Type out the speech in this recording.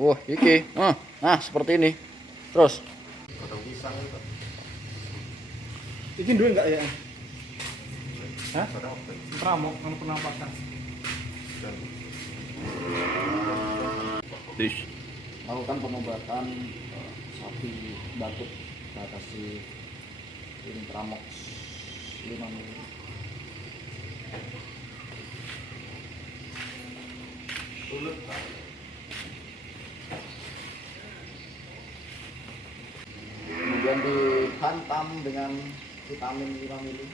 Wah, iki. Nah, seperti ini. Terus. Potong pisang itu. Iki duwe enggak ya? Hah? Potong apa? Pramuk kan penampakan. Dan Terus lakukan pengobatan sapi batuk batasi ini Tramox 5 mili. sulit kan. Kemudian dihantam dengan vitamin 5 mili.